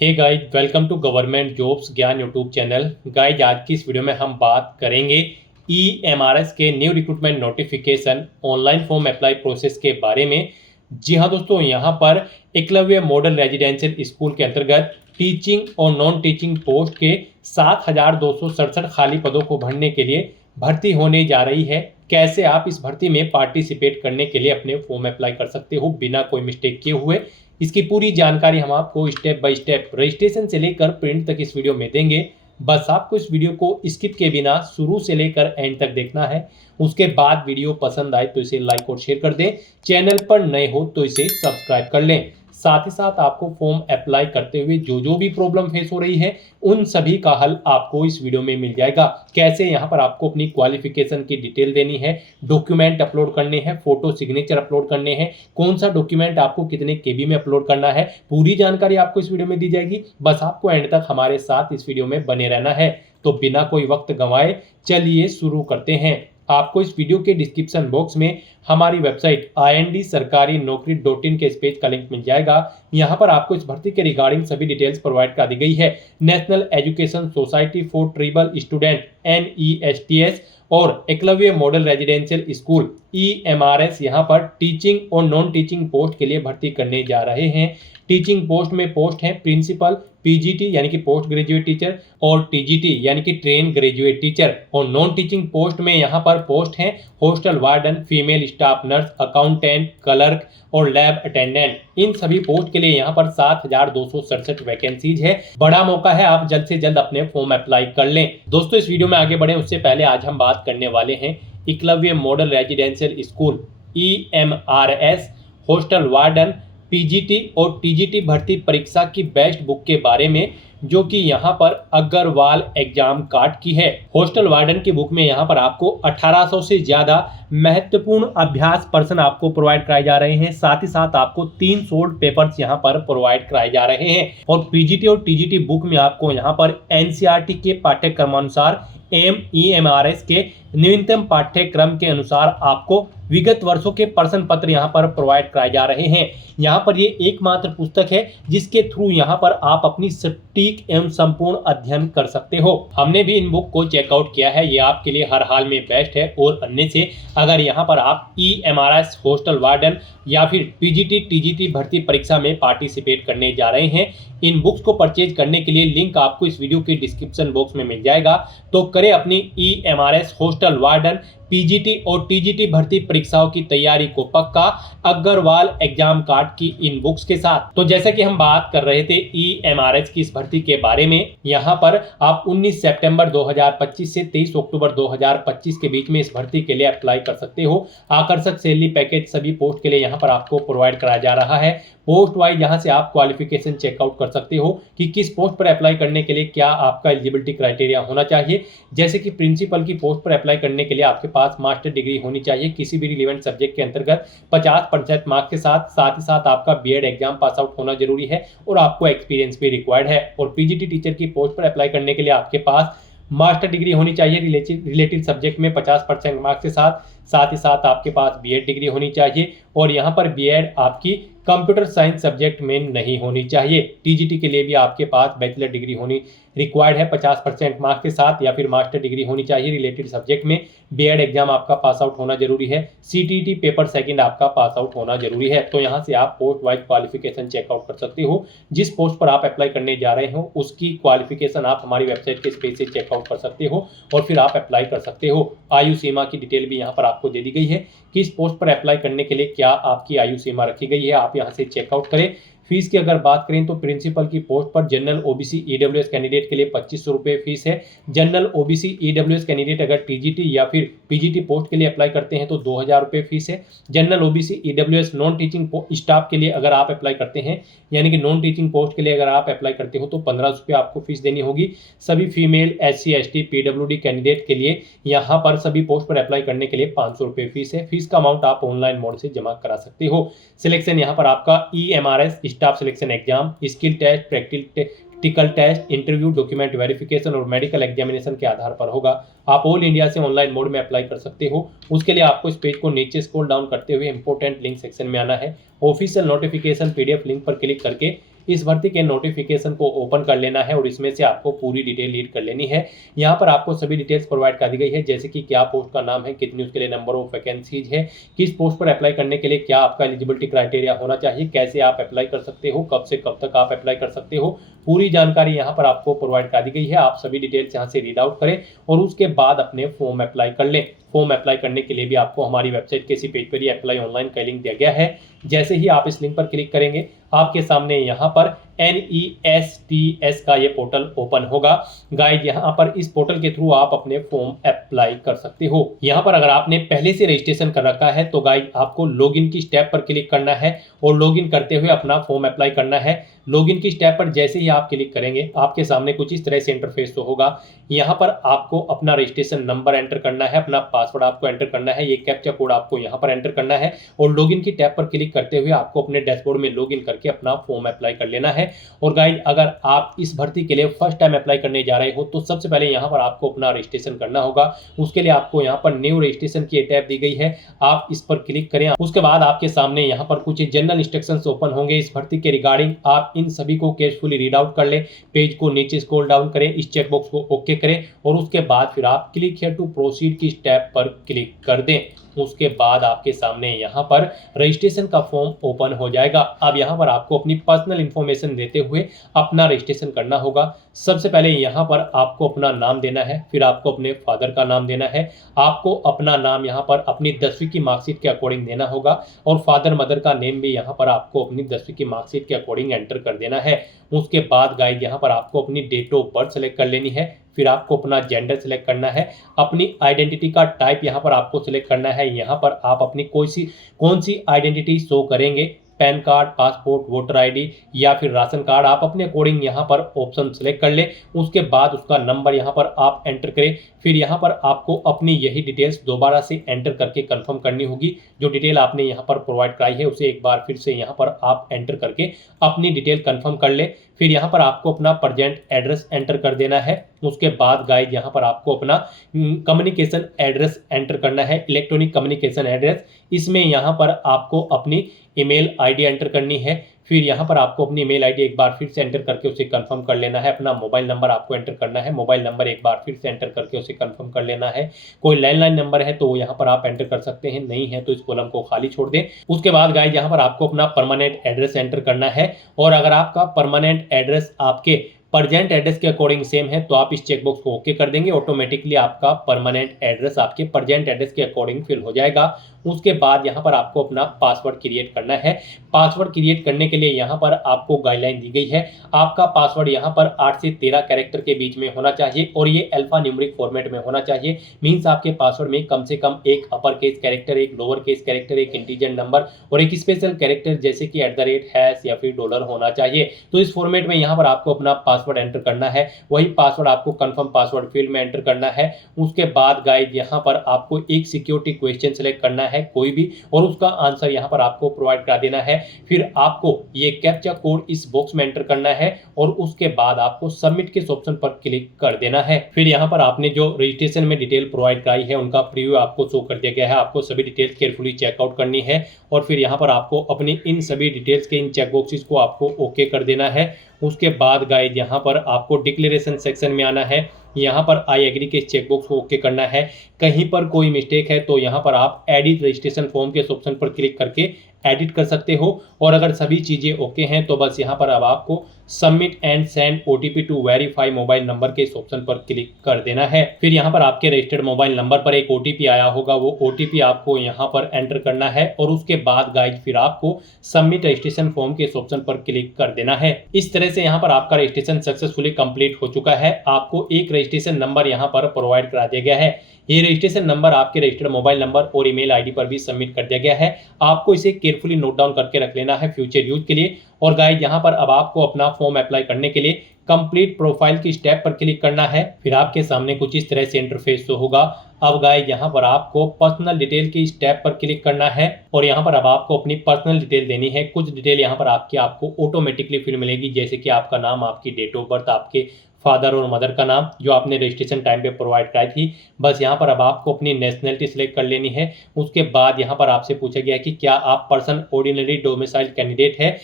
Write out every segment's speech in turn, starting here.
Hey guys, welcome to government jobs Gyan YouTube channel. Guys, आज की इस वीडियो में हम बात करेंगे ईएमआरएस के new recruitment notification online form apply process के बारे में। जी हाँ दोस्तों, यहाँ पर एकलव्य मॉडल रेजिडेंशियल स्कूल के अंतर्गत टीचिंग और नॉन टीचिंग पोस्ट के 7,267 खाली पदों को भरने के लिए भर्ती होने जा रही है। कैसे आप इस भर्ती में पार्टिसिपेट करने के लिए अपने फॉर्म अप्लाई कर सकते हो बिना कोई मिस्टेक किए हुए, इसकी पूरी जानकारी हम आपको स्टेप बाय स्टेप रजिस्ट्रेशन से लेकर प्रिंट तक इस वीडियो में देंगे। बस आपको इस वीडियो को स्किप के बिना शुरू से लेकर एंड तक देखना है। उसके बाद वीडियो पसंद आए तो इसे लाइक और शेयर कर दें। चैनल पर नए हो तो इसे सब्सक्राइब कर लें। साथ ही साथ आपको फॉर्म अप्लाई करते हुए जो जो भी प्रॉब्लम फेस हो रही है उन सभी का हल आपको इस वीडियो में मिल जाएगा। कैसे यहाँ पर आपको अपनी क्वालिफिकेशन की डिटेल देनी है, डॉक्यूमेंट अपलोड करने हैं, फोटो सिग्नेचर अपलोड करने हैं, कौन सा डॉक्यूमेंट आपको कितने केबी में अपलोड करना है, पूरी जानकारी आपको इस वीडियो में दी जाएगी। बस आपको एंड तक हमारे साथ इस वीडियो में बने रहना है। तो बिना कोई वक्त गंवाए चलिए शुरू करते हैं। आपको इस वीडियो के डिस्क्रिप्शन बॉक्स में हमारी वेबसाइट IND-sarkari-naukri.in के इस पेज का लिंक मिल जाएगा। यहाँ पर आपको इस भर्ती के रिगार्डिंग सभी डिटेल्स प्रोवाइड कर दी गई है। National education society for tribal student NESTS और Eklavya model residential school EMRS यहाँ पर टीचिंग और नॉन टीचिंग पोस्ट के लिए भर्ती करने जा रहे हैं। टीचिंग पोस्ट में पोस्ट है प्रिंसिपल, PGT यानी कि पोस्ट ग्रेजुएट टीचर और TGT यानी कि ट्रेन ग्रेजुएट टीचर। और नॉन टीचिंग पोस्ट में यहाँ पर पोस्ट है hostel warden, female staff nurse, accountant, clerk और लैब अटेंडेंट। इन सभी पोस्ट के लिए यहाँ पर 7,267 वैकेंसीज है। बड़ा मौका है, आप जल्द से जल्द अपने फॉर्म अप्लाई कर लें। दोस्तों, इस वीडियो में आगे बढ़े उससे पहले आज हम बात करने वाले हैं Eklavya model residential school EMRS hostel warden, PGT और TGT भर्ती परीक्षा की बेस्ट बुक के बारे में, जो कि यहाँ पर अग्रवाल एग्जाम कार्ड की है। हॉस्टल वार्डन की बुक में यहाँ पर आपको 1800 से ज्यादा महत्वपूर्ण अभ्यास प्रश्न आपको प्रोवाइड कराए जा रहे हैं। साथ ही साथ आपको 3 शॉर्ट पेपर्स यहाँ पर प्रोवाइड कराए जा रहे हैं। और PGT और TGT बुक में आपको यहाँ पर NCERT के पाठ्यक्रमानुसार EMRS के न्यूनतम पाठ्यक्रम के अनुसार आपको विगत वर्षों के प्रश्न पत्र यहाँ पर प्रोवाइड कराए जा रहे हैं। यहाँ पर ये एकमात्र पुस्तक है जिसके थ्रू यहाँ पर आप अपनी सटीक एवं संपूर्ण अध्ययन कर सकते हो। हमने भी इन बुक को चेकआउट किया है, ये आपके लिए हर हाल में बेस्ट है। और अन्य से अगर यहाँ पर आप EMRS हॉस्टल वार्डन या फिर PGT TGT भर्ती परीक्षा में पार्टिसिपेट करने जा रहे हैं, इन बुक्स को परचेज करने के लिए लिंक आपको इस वीडियो के डिस्क्रिप्शन बॉक्स में मिल जाएगा। तो करें अपनी EMRS हॉस्टल वार्डन, PGT और TGT भर्ती परीक्षाओं की तैयारी को पक्का अग्रवाल एग्जाम कार्ड की इन बुक्स के साथ। तो जैसा कि हम बात कर रहे थे EMRS की इस भर्ती के बारे में, यहाँ पर आप 19 सितंबर 2025 से 23 अक्टूबर 2025 के बीच में इस भर्ती के लिए अप्लाई कर सकते हो। आकर्षक सैलरी पैकेज सभी पोस्ट के लिए यहाँ पर आपको प्रोवाइड कराया जा रहा है। पोस्ट वाइज यहाँ से आप क्वालिफिकेशन चेकआउट कर सकते हो कि किस पोस्ट पर अप्लाई करने के लिए क्या आपका एलिजिबिलिटी क्राइटेरिया होना चाहिए। जैसे कि प्रिंसिपल की पोस्ट पर अप्लाई करने के लिए आपके पास मास्टर डिग्री होनी चाहिए किसी भी रिलेवेंट सब्जेक्ट के अंतर्गत 50% मार्क्स के साथ ही साथ आपका BEd एग्जाम पास आउट होना जरूरी है और आपको एक्सपीरियंस भी रिक्वायर्ड है। और PGT टीचर की पोस्ट पर अप्लाई करने के लिए आपके पास मास्टर डिग्री होनी चाहिए रिलेटेड सब्जेक्ट में 50% मार्क्स के साथ ही साथ आपके पास BEd डिग्री होनी चाहिए। और यहाँ पर BEd आपकी कंप्यूटर साइंस सब्जेक्ट में नहीं होनी चाहिए। TGT के लिए भी आपके पास बैचलर डिग्री होनी रिक्वायर्ड है 50% मार्क्स के साथ, या फिर मास्टर डिग्री होनी चाहिए रिलेटेड सब्जेक्ट में। BEd एग्जाम आपका पास आउट होना जरूरी है। CTT पेपर सेकंड आपका पास आउट होना जरूरी है। तो यहाँ से आप पोस्ट वाइज क्वालिफिकेशन चेकआउट कर सकते हो। जिस पोस्ट पर आप अप्लाई करने जा रहे हो उसकी क्वालिफिकेशन आप हमारी वेबसाइट के पेज से चेकआउट कर सकते हो और फिर आप अप्लाई कर सकते हो। आयु सीमा की डिटेल भी यहाँ पर आपको दे दी गई है। किस पोस्ट पर अप्लाई करने के लिए क्या आपकी आयु सीमा रखी गई है, आप यहाँ से चेकआउट करें। फीस की अगर बात करें तो प्रिंसिपल की पोस्ट पर जनरल OBC EWS कैंडिडेट के लिए 2500 रुपये फीस है। जनरल OBC EWS कैंडिडेट अगर TGT या फिर PGT पोस्ट के लिए अप्लाई करते हैं तो 2000 रुपये फीस है। General OBC EWS non teaching staff के लिए अगर आप अप्लाई करते हैं, यानी कि नॉन टीचिंग पोस्ट के लिए अगर आप अप्लाई करते हो तो 1500 रुपये आपको फीस देनी होगी। सभी female SC ST PWD candidate के लिए यहाँ पर सभी पोस्ट पर अप्लाई करने के लिए 500 रुपये फीस है। फीस का अमाउंट आप ऑनलाइन मोड से जमा करा सकते हो। सिलेक्शन यहाँ पर आपका EMRS staff selection exam, skill test, practical test, interview, document verification और मेडिकल एग्जामिनेशन के आधार पर होगा। आप ऑल इंडिया से ऑनलाइन मोड में अप्लाई कर सकते हो। उसके लिए आपको इस पेज को नीचे स्क्रॉल डाउन करते हुए इंपॉर्टेंट लिंक सेक्शन में आना है। ऑफिशियल नोटिफिकेशन PDF लिंक पर क्लिक करके इस भर्ती के नोटिफिकेशन को ओपन कर लेना है और इसमें से आपको पूरी डिटेल रीड कर लेनी है। यहाँ पर आपको सभी डिटेल्स प्रोवाइड कर दी गई है, जैसे कि क्या पोस्ट का नाम है, कितनी उसके लिए नंबर ऑफ वैकेंसीज है, किस पोस्ट पर अप्लाई करने के लिए क्या आपका एलिजिबिलिटी क्राइटेरिया होना चाहिए, कैसे आप अप्लाई कर सकते हो, कब से कब तक आप अप्लाई कर सकते हो, पूरी जानकारी यहाँ पर आपको प्रोवाइड कर दी गई है। आप सभी डिटेल्स यहाँ से रीड आउट करें और उसके बाद अपने फॉर्म अप्लाई कर लें। फॉर्म अप्लाई करने के लिए भी आपको हमारी वेबसाइट के इसी पेज पर ही अप्लाई ऑनलाइन का लिंक दिया गया है। जैसे ही आप इस लिंक पर क्लिक करेंगे आपके सामने यहाँ पर NESTS का ये पोर्टल ओपन होगा। गाइड यहाँ पर इस पोर्टल के थ्रू आप अपने फॉर्म अप्लाई कर सकते हो। यहाँ पर अगर आपने पहले से रजिस्ट्रेशन कर रखा है तो गाइड आपको लॉगिन की स्टेप पर क्लिक करना है और लॉगिन करते हुए अपना फॉर्म अप्लाई करना है। लॉगिन की स्टेप पर जैसे ही आप क्लिक करेंगे आपके सामने कुछ इस तरह से इंटरफेस तो होगा। यहाँ पर आपको अपना रजिस्ट्रेशन नंबर एंटर करना है, अपना पासवर्ड आपको एंटर करना है, ये कैप्चा कोड आपको यहाँ पर एंटर करना है और लॉगिन की टैब पर क्लिक करते हुए आपको अपने डैशबोर्ड में लॉगिन करके अपना फॉर्म अप्लाई कर लेना है। और गाइड अगर आप इस भर्ती के लिए फर्स्ट टाइम अप्लाई करने जा रहे हो तो सबसे पहले यहाँ पर आपको अपना रजिस्ट्रेशन करना होगा। उसके लिए आपको यहाँ पर न्यू रजिस्ट्रेशन की टैब दी गई है, आप इस पर क्लिक करें। उसके बाद आपके सामने यहाँ पर कुछ जनरल इंस्ट्रक्शंस ओपन होंगे इस भर्ती के रिगार्डिंग। आप इन सभी को केयरफुली रीड आउट कर लें, पेज को नीचे स्क्रॉल डाउन करें, इस चेकबॉक्स को ओके करें और उसके बाद फिर आप क्लिक हियर टू प्रोसीड की स्टेप पर क्लिक कर दें। उसके बाद आपके सामने यहाँ पर रजिस्ट्रेशन का फॉर्म ओपन हो जाएगा। अब यहाँ पर आपको अपनी पर्सनल इंफॉर्मेशन देते हुए अपना रजिस्ट्रेशन करना होगा। सबसे पहले यहाँ पर आपको अपना नाम देना है, फिर आपको अपने फादर का नाम देना है, आपको अपना नाम यहाँ पर अपनी 10वीं की मार्कशीट के अकॉर्डिंग देना होगा और फादर मदर का नेम भी यहाँ पर आपको अपनी 10वीं की मार्कशीट के अकॉर्डिंग एंटर कर देना है। उसके बाद गाइड यहाँ पर आपको अपनी डेट ऑफ बर्थ सेलेक्ट कर लेनी है, फिर आपको अपना जेंडर सेलेक्ट करना है, अपनी आइडेंटिटी का टाइप यहाँ पर आपको सेलेक्ट करना है। यहाँ पर आप अपनी कौन सी आइडेंटिटी शो करेंगे, pan card, passport, voter ID या फिर राशन कार्ड, आप अपने अकॉर्डिंग यहाँ पर ऑप्शन सेलेक्ट कर लें। उसके बाद उसका नंबर यहाँ पर आप एंटर करें। फिर यहाँ पर आपको अपनी यही डिटेल्स दोबारा से एंटर करके कंफर्म करनी होगी। जो डिटेल आपने यहाँ पर प्रोवाइड कराई है उसे एक बार फिर से यहाँ पर आप एंटर करके अपनी डिटेल कंफर्म कर लें। फिर यहाँ पर आपको अपना प्रेजेंट एड्रेस एंटर कर देना है। उसके बाद गाइड यहाँ पर आपको अपना कम्युनिकेशन एड्रेस एंटर करना है, इलेक्ट्रॉनिक कम्युनिकेशन एड्रेस। इसमें यहाँ पर आपको अपनी ईमेल आईडी एंटर करनी है। फिर यहाँ पर आपको अपनी ईमेल आईडी एक बार फिर से एंटर करके उसे कंफर्म कर लेना है। अपना मोबाइल नंबर आपको एंटर करना है, मोबाइल नंबर एक बार फिर से एंटर करके उसे कंफर्म कर लेना है। कोई लैंडलाइन नंबर है तो यहाँ पर आप एंटर कर सकते हैं, नहीं है तो इस कॉलम को खाली छोड़ दें। उसके बाद गाइस यहाँ पर आपको अपना परमानेंट एड्रेस एंटर करना है और अगर आपका परमानेंट एड्रेस आपके प्रेजेंट एड्रेस के अकॉर्डिंग सेम है तो आप इस चेकबॉक्स को ओके कर देंगे। ऑटोमेटिकली आपका परमानेंट एड्रेस आपके प्रेजेंट एड्रेस के अकॉर्डिंग फिल हो जाएगा। उसके बाद यहाँ पर आपको अपना पासवर्ड क्रिएट करना है। पासवर्ड क्रिएट करने के लिए यहाँ पर आपको गाइडलाइन दी गई है। आपका पासवर्ड यहाँ पर 8 से 13 कैरेक्टर के बीच में होना चाहिए और ये अल्फा न्यूमेरिक फॉर्मेट में होना चाहिए। मीन्स आपके पासवर्ड में कम से कम एक अपर केस कैरेक्टर, एक लोअर केस कैरेक्टर, एक इंटीजर नंबर और एक स्पेशल कैरेक्टर जैसे कि @ या फिर डॉलर होना चाहिए। तो इस फॉर्मेट में यहाँ पर आपको अपना पासवर्ड एंटर करना है। वही पासवर्ड आपको कंफर्म पासवर्ड फील्ड में एंटर करना है। उसके बाद गाइड यहाँ पर आपको एक सिक्योरिटी क्वेश्चन सेलेक्ट करना है कोई भी और उसका आंसर यहाँ पर आपको प्रोवाइड करा देना है। फिर आपको ये कैप्चा कोड इस बॉक्स में एंटर करना है और उसके बाद आपको सबमिट के ऑप्शन पर क्लिक कर देना है। फिर यहाँ पर आपने जो रजिस्ट्रेशन में डिटेल प्रोवाइड कराई है उनका प्रीव्यू आपको शो कर दिया गया है। आपको सभी डिटेल्स केयरफुली चेकआउट करनी है और फिर यहाँ पर आपको अपनी इन सभी डिटेल्स के इन चेकबॉक्सेस को आपको ओके कर देना है। उसके बाद गाइड यहाँ पर आपको डिक्लेरेशन सेक्शन में आना है। यहाँ पर आई एग्री के चेकबॉक्स को ओके करना है। कहीं पर कोई मिस्टेक है तो यहाँ पर आप एडिट रजिस्ट्रेशन फॉर्म के ऑप्शन पर क्लिक करके एडिट कर सकते हो और अगर सभी चीज़ें ओके हैं तो बस यहाँ पर अब आपको submit and send OTP to verify mobile number के इस ऑप्शन पर क्लिक कर देना है। फिर यहाँ पर आपके रजिस्टर्ड मोबाइल नंबर पर एक OTP आया होगा, वो OTP आपको यहाँ पर एंटर करना है और उसके बाद गाइड फिर आपको सबमिट रजिस्ट्रेशन फॉर्म के इस ऑप्शन पर क्लिक कर देना है। इस तरह से यहाँ पर आपका रजिस्ट्रेशन सक्सेसफुली कंप्लीट हो चुका है। आपको एक रजिस्ट्रेशन नंबर यहाँ पर प्रोवाइड करा दिया गया है। ये रजिस्ट्रेशन नंबर आपके रजिस्टर्ड मोबाइल नंबर और ईमेल आईडी पर भी सबमिट कर दिया गया है। आपको इसे केयरफुली नोट डाउन करके रख लेना है फ्यूचर यूज के लिए। और गाइड यहाँ पर अब आपको अपना फॉर्म अप्लाई करने के लिए कंप्लीट प्रोफाइल की स्टेप पर क्लिक करना है। फिर आपके सामने कुछ इस तरह से इंटरफेस तो होगा। अब गाइड यहाँ पर आपको पर्सनल डिटेल की स्टेप पर क्लिक करना है और यहाँ पर अब आपको अपनी पर्सनल डिटेल देनी है। कुछ डिटेल यहाँ पर आपको ऑटोमेटिकली फिर मिलेगी, जैसे कि आपका नाम, आपकी डेट ऑफ बर्थ, आपके फादर और मदर का नाम जो आपने रजिस्ट्रेशन टाइम पे प्रोवाइड कराई थी। बस यहाँ पर अब आपको अपनी नेशनलिटी सिलेक्ट कर लेनी है। उसके बाद यहाँ पर आपसे पूछा गया कि क्या आप पर्सन ऑर्डिनरी डोमिसाइल कैंडिडेट है,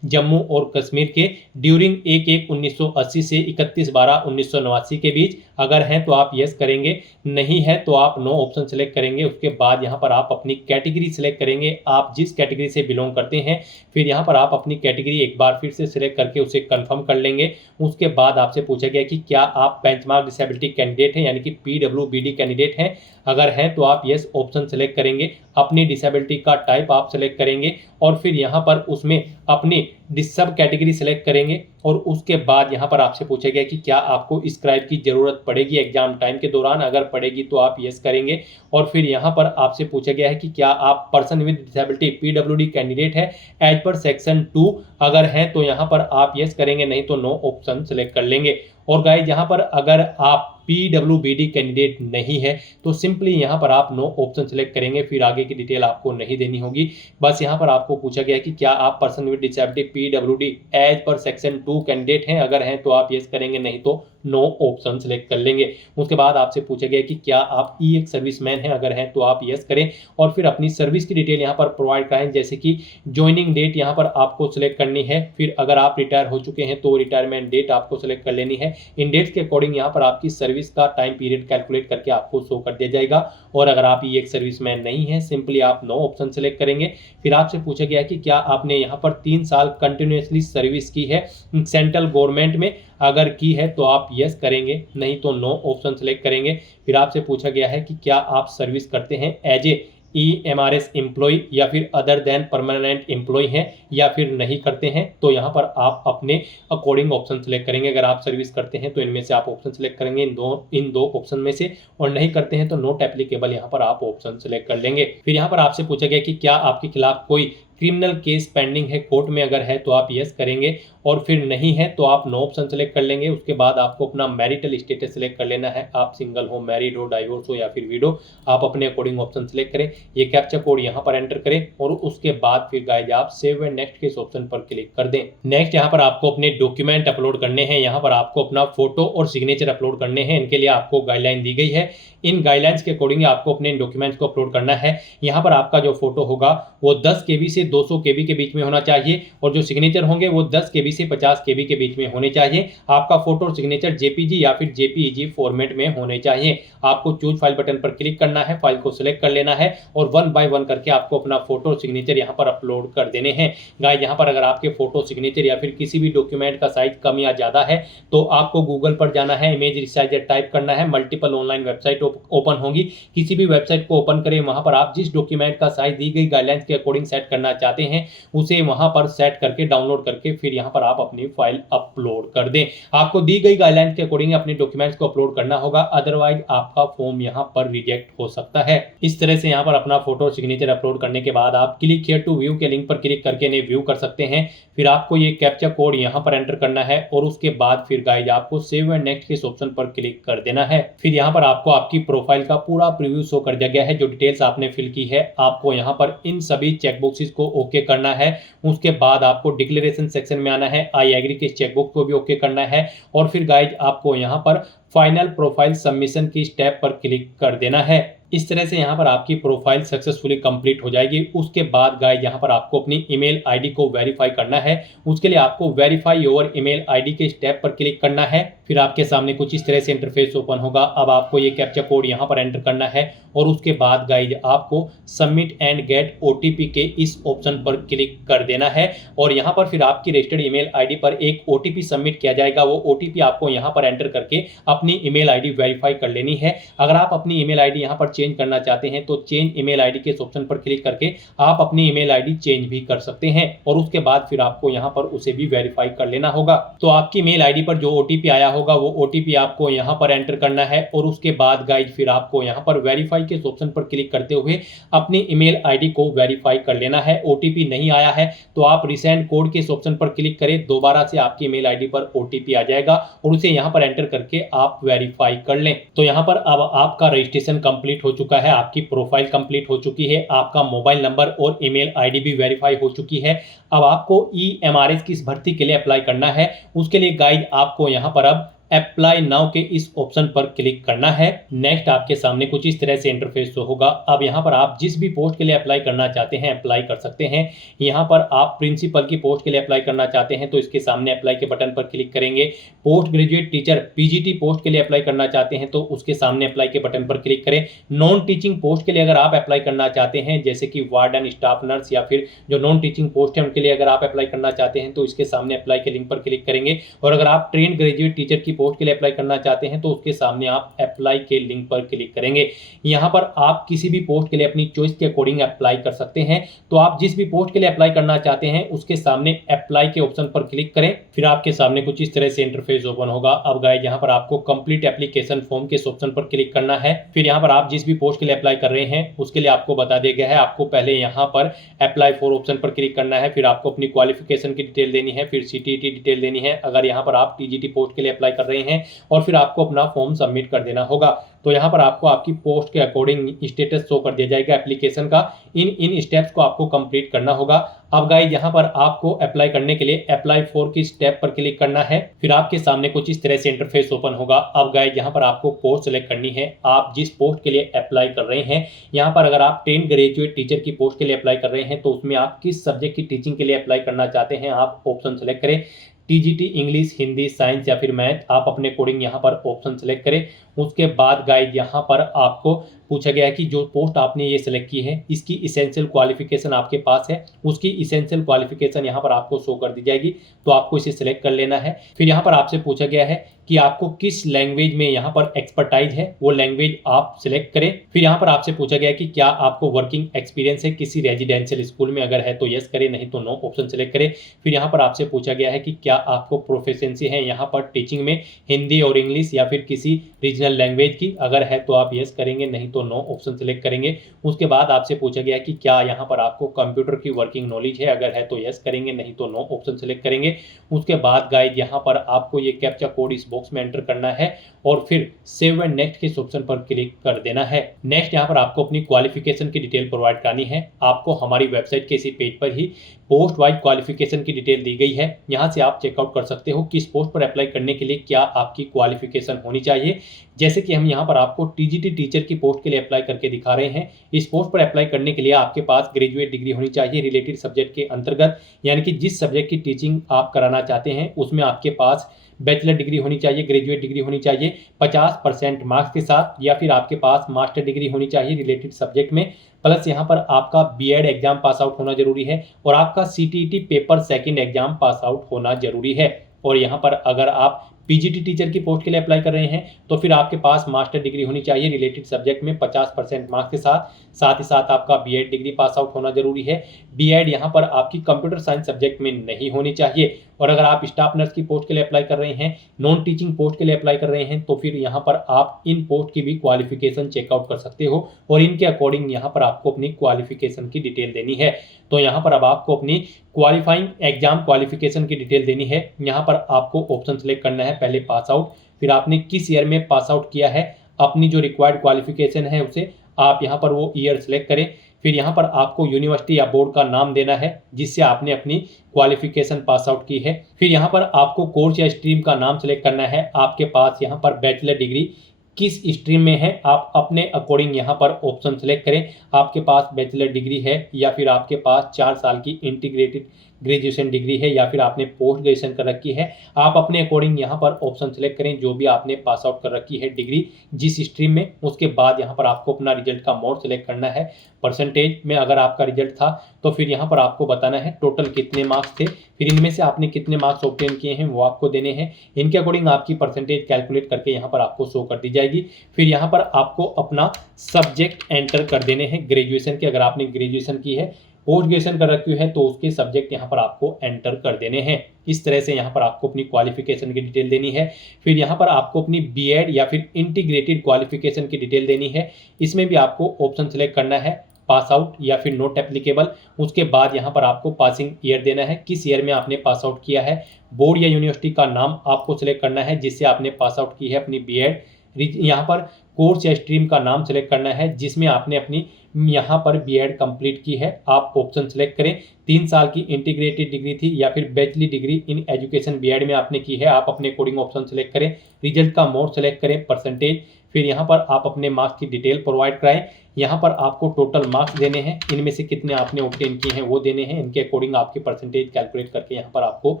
जम्मू और कश्मीर के ड्यूरिंग 1/1/1980 से 31/12/1989 के बीच, अगर हैं तो आप यस करेंगे, नहीं है तो आप नो ऑप्शन सेलेक्ट करेंगे। उसके बाद यहाँ पर आप अपनी कैटेगरी सेलेक्ट करेंगे, आप जिस कैटेगरी से बिलोंग करते हैं। फिर यहाँ पर आप अपनी कैटेगरी एक बार फिर से सिलेक्ट करके उसे कंफर्म कर लेंगे। उसके बाद आपसे पूछा गया कि क्या आप बेंचमार्क डिसेबिलिटी कैंडिडेट हैं, यानी कि पीडब्ल्यूबीडी कैंडिडेट हैं। अगर हैं तो आप यस ऑप्शन सेलेक्ट करेंगे, अपनी डिसेबिलिटी का टाइप आप सेलेक्ट करेंगे और फिर यहाँ पर उसमें अपनी सब कैटेगरी सेलेक्ट करेंगे। और उसके बाद यहाँ पर आपसे पूछा गया कि क्या आपको स्क्राइब की ज़रूरत पड़ेगी एग्जाम टाइम के दौरान, अगर पड़ेगी तो आप यस करेंगे। और फिर यहाँ पर आपसे पूछा गया है कि क्या आप person with disability PWD candidate है एज पर सेक्शन 2, अगर हैं तो यहाँ पर आप यस करेंगे, नहीं तो नो ऑप्शन सेलेक्ट कर लेंगे। और गाइस यहाँ पर अगर आप पीडब्ल्यूबीडी कैंडिडेट नहीं है तो सिंपली यहाँ पर आप नो ऑप्शन सेलेक्ट करेंगे, फिर आगे की डिटेल आपको नहीं देनी होगी। बस यहाँ पर आपको पूछा गया है कि क्या आप person with disability PWD as per section 2 candidate हैं, अगर हैं तो आप यस करेंगे, नहीं तो नो ऑप्शन सेलेक्ट कर लेंगे। उसके बाद आपसे पूछा गया कि क्या आप ई एक सर्विसमैन हैं, अगर हैं तो आप यस करें और फिर अपनी सर्विस की डिटेल यहाँ पर प्रोवाइड कराएं, जैसे कि ज्वाइनिंग डेट यहाँ पर आपको सेलेक्ट करनी है। फिर अगर आप रिटायर हो चुके हैं तो रिटायरमेंट डेट आपको सेलेक्ट कर लेनी है। इन डेट्स के अकॉर्डिंग यहाँ पर आपकी सर्विस का टाइम पीरियड कैलकुलेट करके आपको शो कर दिया जाएगा। और अगर आप ये एक सर्विसमैन नहीं है, सिंपली आप नो ऑप्शन सेलेक्ट करेंगे। फिर आपसे पूछा गया कि क्या आपने यहाँ पर 3 साल कंटिन्यूसली सर्विस की है सेंट्रल गवर्नमेंट में, अगर की है तो आप यस करेंगे, नहीं तो नो ऑप्शन सेलेक्ट करेंगे। फिर आपसे पूछा गया है कि क्या आप सर्विस करते हैं एज ए EMRS एम्प्लॉय या फिर अदर देन परमानेंट एम्प्लॉय हैं, या फिर नहीं करते हैं, तो यहाँ पर आप अपने अकॉर्डिंग ऑप्शन सेलेक्ट करेंगे। अगर आप सर्विस करते हैं तो इनमें से आप ऑप्शन सेलेक्ट करेंगे इन दो ऑप्शन में से, और नहीं करते हैं तो नॉट एप्लीकेबल यहाँ पर आप ऑप्शन सेलेक्ट कर लेंगे। फिर यहाँ पर आपसे पूछा गया कि क्या आपके खिलाफ कोई क्रिमिनल केस पेंडिंग है कोर्ट में, अगर है तो आप यस करेंगे, और फिर नहीं है तो आप नो ऑप्शन सेलेक्ट कर लेंगे। उसके बाद आपको अपना मैरिटल स्टेटस सेलेक्ट कर लेना है, आप सिंगल हो, मैरिड हो, डाइवोर्स हो या फिर विडो, आप अपने अकॉर्डिंग ऑप्शन सेलेक्ट करें। ये कैप्चा कोड यहाँ पर एंटर करें और उसके बाद फिर गाइस आप सेव एंड नेक्स्ट के इस ऑप्शन पर क्लिक कर दें। नेक्स्ट यहाँ पर आपको अपने डॉक्यूमेंट अपलोड करने हैं, यहाँ पर आपको अपना फोटो और सिग्नेचर अपलोड करने हैं। इनके लिए आपको गाइडलाइन दी गई है, इन गाइडलाइंस के अकॉर्डिंग आपको अपने डॉक्यूमेंट्स को अपलोड करना है। यहाँ पर आपका जो फोटो होगा वो 10 KB से 200 KB के बीच में होना चाहिए, और जो सिग्नेचर होंगे वो 10 KB से 50 KB के बीच में होने चाहिए। आपका फोटो और सिग्नेचर JPG या फिर JPEG फॉर्मेट में होने चाहिए। आपको चूज फाइल बटन पर क्लिक करना है, फाइल को सिलेक्ट कर लेना है और 1 बाय 1 करके आपको अपना फोटो और सिग्नेचर यहाँ पर अपलोड कर देने हैं। गाइस यहाँ पर अगर आपके फोटो, सिग्नेचर या फिर किसी भी डॉक्यूमेंट का साइज कम या ज़्यादा है तो आपको गूगल पर जाना है, इमेज रिसाइजर टाइप करना है, मल्टीपल ऑनलाइन वेबसाइट ओपन होगी, किसी भी वेबसाइट को ओपन करें, वहां पर आप जिस डॉक्यूमेंट का साइज दी गई गाइडलाइंस के अकॉर्डिंग सेट करना चाहते हैं उसे वहां पर सेट करके डाउनलोड करके फिर यहां पर आप अपनी फाइल अपलोड कर दें। आपको दी गई गाइडलाइंस के अकॉर्डिंग अपने डॉक्यूमेंट्स को अपलोड करना होगा, अदरवाइज आपका फॉर्म यहां पर रिजेक्ट हो सकता है। इस तरह से यहां पर अपना फोटो सिग्नेचर अपलोड करने के बाद आप क्लिक हियर टू व्यू के लिंक पर क्लिक करके इन्हें व्यू कर सकते हैं। फिर आपको ये कैप्चा कोड यहां पर एंटर करना है और उसके बाद फिर गाइस आपको सेव एंड नेक्स्ट के ऑप्शन पर क्लिक कर देना है। फिर यहां पर आपको आपकी प्रोफाइल का पूरा प्रीव्यू शो कर दिया गया है, जो डिटेल्स आपने फिल की है। आपको यहां पर इन सभी चेकबॉक्सेस को ओके करना है। उसके बाद आपको डिक्लेरेशन सेक्शन में आना है, आई एग्री के चेकबॉक्स को भी ओके करना है और फिर गाइस आपको यहां पर फाइनल प्रोफाइल सबमिशन की स्टेप पर क्लिक कर देना है। इस तरह से यहाँ पर आपकी प्रोफाइल सक्सेसफुली कंप्लीट हो जाएगी। उसके बाद गाइस यहाँ पर आपको अपनी ईमेल आईडी को वेरीफाई करना है। उसके लिए आपको वेरीफाई योर ईमेल आईडी के स्टेप पर क्लिक करना है। फिर आपके सामने कुछ इस तरह से इंटरफेस ओपन होगा। अब आपको ये कैप्चा कोड यहाँ पर एंटर करना है और उसके बाद गाइस आपको सबमिट एंड गेट OTP के इस ऑप्शन पर क्लिक कर देना है और यहाँ पर फिर आपकी रजिस्टर्ड ईमेल आईडी पर एक OTP सबमिट किया जाएगा। वो OTP आपको यहाँ पर एंटर करके अपनी ईमेल आईडी वेरीफाई कर लेनी है। अगर आप अपनी ईमेल आईडी यहाँ पर चेंज करना चाहते हैं तो चेंज ईमेल आईडी के इस ऑप्शन पर क्लिक करके आप अपनी ईमेल आईडी चेंज भी कर सकते हैं और उसके बाद फिर आपको यहाँ पर उसे भी वेरीफाई कर लेना होगा। तो आपकी ईमेल आईडी पर जो OTP आया होगा वो OTP आपको यहाँ पर एंटर करना है और उसके बाद गाइस फिर आपको यहाँ पर वेरीफाई के इस ऑप्शन पर क्लिक करते हुए अपनी ईमेल आईडी को वेरीफाई कर लेना है। OTP नहीं आया है तो आप रिसेंड कोड के इस ऑप्शन पर क्लिक करें, दोबारा से आपकी ईमेल आईडी पर OTP आ जाएगा और उसे यहाँ पर एंटर करके आप वेरीफाई कर लें। तो यहाँ पर अब आपका रजिस्ट्रेशन कंप्लीट हो चुका है, आपकी प्रोफाइल कंप्लीट हो चुकी है, आपका मोबाइल नंबर और ईमेल आईडी भी वेरीफाई हो चुकी है। अब आपको EMRS की इस भर्ती के लिए अप्लाई करना है। उसके लिए गाइस आपको यहाँ पर अब अप्लाई नाउ के इस ऑप्शन पर क्लिक करना है। नेक्स्ट आपके सामने कुछ इस तरह से इंटरफेस शो होगा। अब यहाँ पर आप जिस भी पोस्ट के लिए अप्लाई करना चाहते हैं अप्लाई कर सकते हैं। यहाँ पर आप प्रिंसिपल की पोस्ट के लिए अप्लाई करना चाहते हैं तो इसके सामने अप्लाई के बटन पर क्लिक करेंगे। Post graduate teacher PGT post के लिए अप्लाई करना चाहते हैं तो उसके सामने अप्लाई के बटन पर क्लिक करें। नॉन टीचिंग पोस्ट के लिए अगर आप अप्लाई करना चाहते हैं जैसे कि वार्डन, स्टाफ नर्स या फिर जो नॉन टीचिंग पोस्ट है उनके लिए अगर आप अप्लाई करना चाहते हैं तो इसके सामने अप्लाई के लिंक पर क्लिक करेंगे। और अगर आप ट्रेन ग्रेजुएट टीचर की पोस्ट के लिए अप्लाई करना चाहते हैं तो उसके सामने आप अप्लाई के लिंक पर क्लिक करेंगे। यहाँ पर आप किसी भी पोस्ट के लिए अपनी चॉइस के अकॉर्डिंग अप्लाई कर सकते हैं। तो आप जिस भी पोस्ट के लिए अप्लाई करना चाहते हैं उसके सामने अप्लाई के ऑप्शन पर क्लिक करें। फिर आपके सामने कुछ इस तरह से इंटरफेस ओपन होगा। अब गाइस यहाँ पर आपको कंप्लीट एप्लीकेशन फॉर्म के ऑप्शन पर क्लिक करना है। फिर यहाँ पर आप जिस भी पोस्ट के लिए अप्लाई कर रहे हैं उसके लिए आपको बता दिया गया है। आपको पहले यहाँ पर अप्लाई फॉर ऑप्शन पर क्लिक करना है। फिर आपको अपनी क्वालिफिकेशन की डिटेल देनी है, फिर सीटीईटी डिटेल देनी है अगर यहाँ पर आप टीजीटी पोस्ट के लिए अप्लाई कर रहे हैं, और फिर आपको अपना फॉर्म सबमिट कर देना होगा। तो यहाँ पर आपको आपकी पोस्ट के अकॉर्डिंग स्टेटस शो कर दिया जाएगा एप्लीकेशन का। इन स्टेप्स को आपको कंप्लीट करना होगा। अब गाइस यहाँ पर आपको अप्लाई करने के लिए अप्लाई फॉर की स्टेप पर क्लिक करना है। फिर आपके सामने कुछ इस तरह से इंटरफेस ओपन होगा। अब गाइस यहाँ पर आपको पोस्ट सेलेक्ट करनी है। आप जिस पोस्ट के लिए अप्लाई कर रहे हैं, यहाँ पर अगर आप 10 ग्रेजुएट टीचर की पोस्ट के लिए अप्लाई कर रहे हैं तो उसमें आप किस सब्जेक्ट की टीचिंग के लिए अप्लाई करना चाहते हैं आप ऑप्शन सेलेक्ट करें। टीजीटी इंग्लिश, हिंदी, साइंस या फिर मैथ, आप अपने अकॉर्डिंग यहाँ पर ऑप्शन सेलेक्ट करें। उसके बाद गाइड यहाँ पर आपको पूछा गया है कि जो पोस्ट आपने ये सिलेक्ट की है इसकी इसेंशियल क्वालिफिकेशन आपके पास है, उसकी इसेंशियल क्वालिफिकेशन यहाँ पर आपको शो कर दी जाएगी। तो आपको इसे सिलेक्ट कर लेना है। फिर यहाँ पर आपसे पूछा गया है कि आपको किस लैंग्वेज में यहाँ पर एक्सपर्टाइज है, वो लैंग्वेज आप सिलेक्ट करें। फिर यहाँ पर आपसे पूछा गया है कि क्या आपको वर्किंग एक्सपीरियंस है किसी रेजिडेंशियल स्कूल में, अगर है तो यस करें, नहीं तो नो ऑप्शन सिलेक्ट करें। फिर यहाँ पर आपसे पूछा गया है कि क्या आपको प्रोफिशिएंसी है यहाँ पर टीचिंग में हिंदी और इंग्लिश या फिर किसी रीजनल लैंग्वेज की, अगर है तो आप यस करेंगे, नहीं तो नो ऑप्शन सिलेक्ट करेंगे। उसके बाद आपसे पूछा गया है कि क्या यहाँ पर आपको कंप्यूटर की वर्किंग नॉलेज है, अगर है तो यस करेंगे, नहीं तो नो ऑप्शन सिलेक्ट करेंगे। उसके बाद गाइड यहाँ पर आपको ये कैप्चा कोड इस बॉक्स में एंटर करना है और फिर सेव एंड नेक्स्ट के ऑप्शन पर क्लिक कर देना है। नेक्स्ट यहाँ पर आपको अपनी क्वालिफिकेशन की डिटेल प्रोवाइड करनी है। आपको हमारी वेबसाइट के इसी पेज पर ही पोस्ट वाइज क्वालिफिकेशन की डिटेल दी गई है। यहाँ से आप चेकआउट कर सकते हो किस पोस्ट पर अप्लाई करने के लिए क्या आपकी क्वालिफिकेशन होनी चाहिए। जैसे कि हम यहाँ पर आपको टीजीटी टीचर की पोस्ट के लिए अप्लाई करके दिखा रहे हैं। इस पोस्ट पर अप्लाई करने के लिए आपके पास ग्रेजुएट डिग्री होनी चाहिए रिलेटेड सब्जेक्ट के अंतर्गत, यानी कि जिस सब्जेक्ट की टीचिंग आप कराना चाहते हैं उसमें आपके पास बैचलर डिग्री होनी चाहिए, ग्रेजुएट डिग्री होनी चाहिए 50% मार्क्स के साथ, या फिर आपके पास मास्टर डिग्री होनी चाहिए रिलेटेड सब्जेक्ट में, प्लस यहाँ पर आपका बीएड एग्जाम पास आउट होना जरूरी है और आपका CTET paper second exam pass out होना जरूरी है। और यहाँ पर अगर आप पीजीटी टीचर की पोस्ट के लिए अप्लाई कर रहे हैं तो फिर आपके पास मास्टर डिग्री होनी चाहिए रिलेटेड सब्जेक्ट में 50% मार्क्स के साथ ही साथ आपका बीएड डिग्री पास आउट होना जरूरी है। बीएड यहाँ पर आपकी कंप्यूटर साइंस सब्जेक्ट में नहीं होनी चाहिए। और अगर आप स्टाफ नर्स की पोस्ट के लिए अप्लाई कर रहे हैं, नॉन टीचिंग पोस्ट के लिए अप्लाई कर रहे हैं, तो फिर यहाँ पर आप इन पोस्ट की भी क्वालिफिकेशन चेकआउट कर सकते हो और इनके अकॉर्डिंग यहाँ पर आपको अपनी क्वालिफिकेशन की डिटेल देनी है। तो यहाँ पर अब आपको अपनी क्वालिफाइंग एग्जाम क्वालिफिकेशन की डिटेल देनी है। यहाँ पर आपको ऑप्शन सेलेक्ट करना है, पहले पास आउट, फिर आपने किस ईयर में पास आउट किया है, अपनी जो रिक्वायर्ड क्वालिफिकेशन है उसे आप यहाँ पर वो ईयर सेलेक्ट करें। फिर यहाँ पर आपको यूनिवर्सिटी या बोर्ड का नाम देना है जिससे आपने अपनी क्वालिफिकेशन पास आउट की है। फिर यहाँ पर आपको कोर्स या स्ट्रीम का नाम सेलेक्ट करना है। आपके पास यहाँ पर बैचलर डिग्री किस स्ट्रीम में है आप अपने अकॉर्डिंग यहाँ पर ऑप्शन सेलेक्ट करें। आपके पास बैचलर डिग्री है या फिर आपके पास 4 साल की इंटीग्रेटेड ग्रेजुएशन डिग्री है या फिर आपने पोस्ट ग्रेजुएशन कर रखी है, आप अपने अकॉर्डिंग यहाँ पर ऑप्शन सेलेक्ट करें जो भी आपने पास आउट कर रखी है डिग्री जिस स्ट्रीम में। उसके बाद यहाँ पर आपको अपना रिजल्ट का मोड सेलेक्ट करना है। परसेंटेज में अगर आपका रिजल्ट था तो फिर यहाँ पर आपको बताना है टोटल कितने मार्क्स थे, फिर इनमें से आपने कितने मार्क्स ऑब्टेन किए हैं वो आपको देने हैं। इनके अकॉर्डिंग आपकी परसेंटेज कैलकुलेट करके यहाँ पर आपको शो कर दी जाएगी। फिर यहाँ पर आपको अपना सब्जेक्ट एंटर कर देने हैं ग्रेजुएशन के, अगर आपने ग्रेजुएशन की है, पोस्ट ग्रेजुएशन कर रखी है तो उसके सब्जेक्ट यहाँ पर आपको एंटर कर देने हैं। इस तरह से यहाँ पर आपको अपनी क्वालिफिकेशन की डिटेल देनी है। फिर यहाँ पर आपको अपनी बीएड या फिर इंटीग्रेटेड क्वालिफिकेशन की डिटेल देनी है। इसमें भी आपको ऑप्शन सेलेक्ट करना है, पास आउट या फिर नॉट एप्लीकेबल। उसके बाद यहाँ पर आपको पासिंग ईयर देना है, किस ईयर में आपने पास आउट किया है। बोर्ड या यूनिवर्सिटी का नाम आपको सिलेक्ट करना है जिससे आपने पास आउट की है अपनी बीएड। यहाँ पर कोर्स या स्ट्रीम का नाम सेलेक्ट करना है जिसमें आपने अपनी यहाँ पर बीएड कंप्लीट की है, आप ऑप्शन सेलेक्ट करें। 3 साल की इंटीग्रेटेड डिग्री थी या फिर bachelor degree in education BEd में आपने की है, आप अपने अकॉर्डिंग ऑप्शन सेलेक्ट करें। रिजल्ट का मोड सेलेक्ट करें, परसेंटेज, फिर यहाँ पर आप अपने मार्क्स की डिटेल प्रोवाइड कराएं। यहाँ पर आपको टोटल मार्क्स देने हैं, इनमें से कितने आपने ऑब्टेन किए हैं वो देने हैं, इनके अकॉर्डिंग आपकी परसेंटेज कैलकुलेट करके यहाँ पर आपको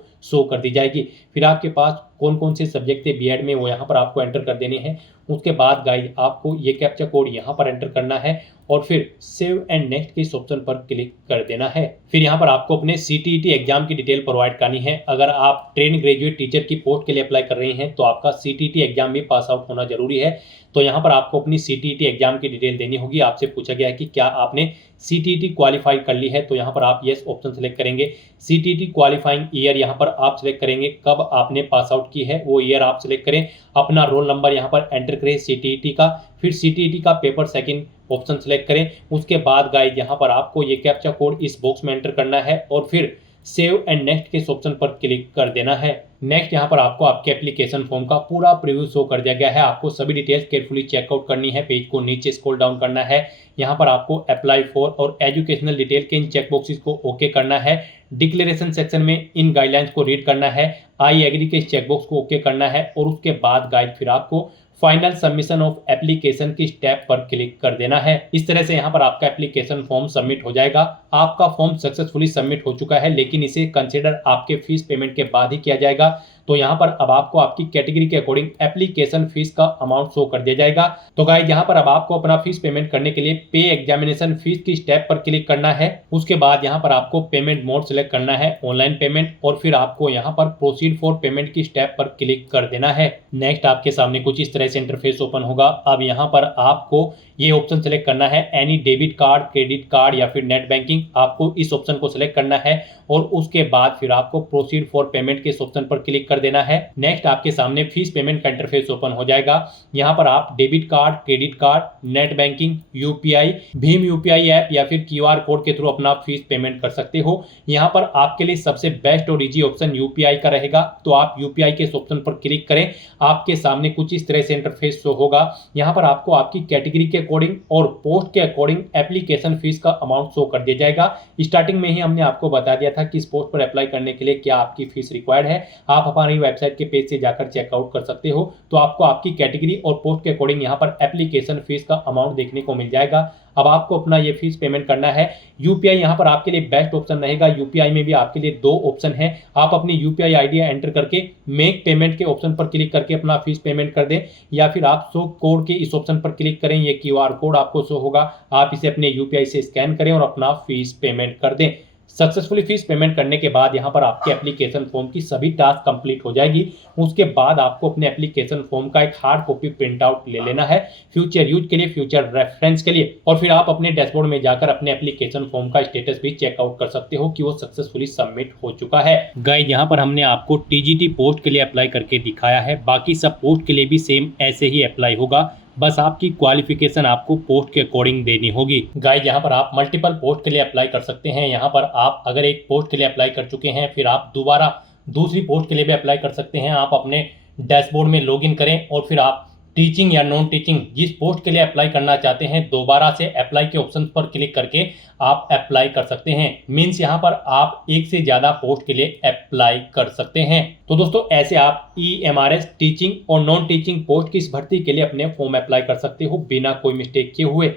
शो कर दी जाएगी। फिर आपके पास कौन कौन से सब्जेक्ट थे बीएड में वो यहाँ पर आपको एंटर कर देने हैं। उसके बाद गाइस आपको ये कैप्चा कोड यहाँ पर एंटर करना है और फिर सेव एंड नेक्स्ट के इस ऑप्शन पर क्लिक कर देना है। फिर यहाँ पर आपको अपने सीटीईटी एग्जाम की डिटेल प्रोवाइड करनी है। अगर आप ट्रेन ग्रेजुएट टीचर की पोस्ट के लिए अप्लाई कर रहे हैं तो आपका सीटीईटी एग्जाम भी पास आउट होना जरूरी है। तो यहाँ पर आपको अपनी सीटीईटी एग्जाम की डिटेल देनी होगी। आपसे पूछा गया है कि क्या आपने सीटीईटी क्वालिफाई कर ली है, तो यहाँ पर आप यस ऑप्शन सेलेक्ट करेंगे। सीटीईटी क्वालिफाइंग ईयर यहाँ पर आप सिलेक्ट करेंगे, कब आपने पास आउट की है वो ईयर आप सिलेक्ट करें। अपना रोल नंबर यहाँ पर एंटर करें सीटीईटी का, फिर सीटीईटी का पेपर सेकंड ऑप्शन सेलेक्ट करें। उसके बाद गाइस यहाँ पर आपको ये कैप्चा कोड इस बॉक्स में एंटर करना है और फिर सेव एंड नेक्स्ट के इस ऑप्शन पर क्लिक कर देना है। नेक्स्ट यहाँ पर आपको आपके एप्लीकेशन फॉर्म का पूरा प्रीव्यू शो कर दिया गया है। आपको सभी डिटेल्स केयरफुली चेकआउट करनी है, पेज को नीचे स्क्रॉल डाउन करना है। यहाँ पर आपको अप्लाई फॉर और एजुकेशनल डिटेल के इन चेकबॉक्सेस को ओके करना है। डिक्लेरेशन सेक्शन में इन गाइडलाइंस को रीड करना है। आई एग्री के इस चेकबॉक्स को ओके करना है और उसके बाद गाइड फिर आपको फाइनल सबमिशन ऑफ एप्लीकेशन की स्टेप पर क्लिक कर देना है। इस तरह से यहाँ पर आपका एप्लीकेशन फॉर्म सबमिट हो जाएगा। आपका फॉर्म सक्सेसफुली सबमिट हो चुका है, लेकिन इसे कंसिडर आपके फीस पेमेंट के बाद ही किया जाएगा। तो यहाँ पर अब आपको आपकी कैटेगरी के अकॉर्डिंग एप्लीकेशन फीस का अमाउंट शो कर दिया जाएगा। तो गाइस यहाँ पर अब आपको अपना फीस पेमेंट करने के लिए पे एग्जामिनेशन फीस की स्टेप पर क्लिक करना है। उसके बाद यहाँ पर आपको पेमेंट मोड सेलेक्ट करना है, ऑनलाइन पेमेंट, और फिर आपको यहाँ पर प्रोसीड फॉर पेमेंट की स्टेप पर क्लिक कर देना है। नेक्स्ट आपके सामने कुछ इस तरह से इंटरफेस ओपन होगा। अब यहाँ पर आपको ये ऑप्शन सेलेक्ट करना है, any debit card, credit card या फिर नेट बैंकिंग, आपको इस ऑप्शन को सिलेक्ट करना है और उसके बाद फिर आपको प्रोसीड फॉर पेमेंट के इस ऑप्शन पर क्लिक कर देना है। नेक्स्ट आपके सामने फीस पेमेंट का इंटरफेस ओपन हो जाएगा। यहाँ पर आप debit card, credit card, net banking, UPI, Bhim UPI app या फिर क्यूआर कोड के थ्रू अपना फीस पेमेंट कर सकते हो। यहाँ पर आपके लिए सबसे बेस्ट और इजी ऑप्शन यूपीआई का रहेगा, तो आप यूपीआई के इस ऑप्शन पर क्लिक करें। आपके सामने कुछ इस तरह से इंटरफेस शो होगा। यहाँ पर आपको आपकी कैटेगरी के अकॉर्डिंग और पोस्ट के अकॉर्डिंग एप्लीकेशन फीस का अमाउंट शो कर दिया जाएगा। स्टार्टिंग में ही हमने आपको बता दिया था कि इस पोस्ट पर अप्लाई करने के लिए क्या आपकी फीस रिक्वायर्ड है। आप हमारी वेबसाइट के पेज से जाकर चेकआउट कर सकते हो। तो आपको आपकी कैटेगरी और पोस्ट के अकॉर्डिंग यहाँ पर एप्लीकेशन फीस का अमाउंट देखने को मिल जाएगा। अब आपको अपना ये फीस पेमेंट करना है। यूपीआई यहाँ पर आपके लिए बेस्ट ऑप्शन रहेगा। यूपीआई में भी आपके लिए 2 ऑप्शन है। आप अपनी यूपीआई आईडी एंटर करके मेक पेमेंट के ऑप्शन पर क्लिक करके अपना फीस पेमेंट कर दें, या फिर आप शो कोड के इस ऑप्शन पर क्लिक करें। ये क्यूआर कोड आपको शो होगा, आप इसे अपने यूपीआई से स्कैन करें और अपना फीस पेमेंट कर दें। सक्सेसफुली फीस पेमेंट करने के बाद यहाँ पर आपके एप्लीकेशन फॉर्म की सभी टास्क कंप्लीट हो जाएगी। उसके बाद आपको अपने एप्लीकेशन फॉर्म का एक हार्ड कॉपी प्रिंट आउट ले लेना है, फ्यूचर यूज के लिए, फ्यूचर रेफरेंस के लिए, और फिर आप अपने डैशबोर्ड में जाकर अपने एप्लीकेशन फॉर्म का स्टेटस भी चेकआउट कर सकते हो कि वो सक्सेसफुली सबमिट हो चुका है। गाइस यहाँ पर हमने आपको टीजीटी पोस्ट के लिए अप्लाई करके दिखाया है, बाकी सब पोस्ट के लिए भी सेम ऐसे ही अप्लाई होगा, बस आपकी क्वालिफिकेशन आपको पोस्ट के अकॉर्डिंग देनी होगी। गाइस यहाँ पर आप मल्टीपल पोस्ट के लिए अप्लाई कर सकते हैं। यहाँ पर आप अगर एक पोस्ट के लिए अप्लाई कर चुके हैं, फिर आप दोबारा दूसरी पोस्ट के लिए भी अप्लाई कर सकते हैं। आप अपने डैशबोर्ड में लॉगिन करें और फिर आप टीचिंग या नॉन टीचिंग जिस पोस्ट के लिए अप्लाई करना चाहते हैं, दोबारा से अप्लाई के ऑप्शन पर क्लिक करके आप अप्लाई कर सकते हैं। मीन्स यहाँ पर आप एक से ज़्यादा पोस्ट के लिए अप्लाई कर सकते हैं। तो दोस्तों ऐसे आप EMRS टीचिंग और नॉन टीचिंग पोस्ट की इस भर्ती के लिए अपने फॉर्म अप्लाई कर सकते हो बिना कोई मिस्टेक किए हुए।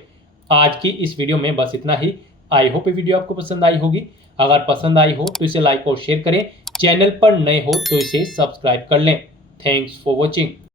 आज की इस वीडियो में बस इतना ही। आई होप ये वीडियो आपको पसंद आई होगी। अगर पसंद आई हो तो इसे लाइक और शेयर करें। चैनल पर नए हो तो इसे सब्सक्राइब कर लें। Thanks for watching.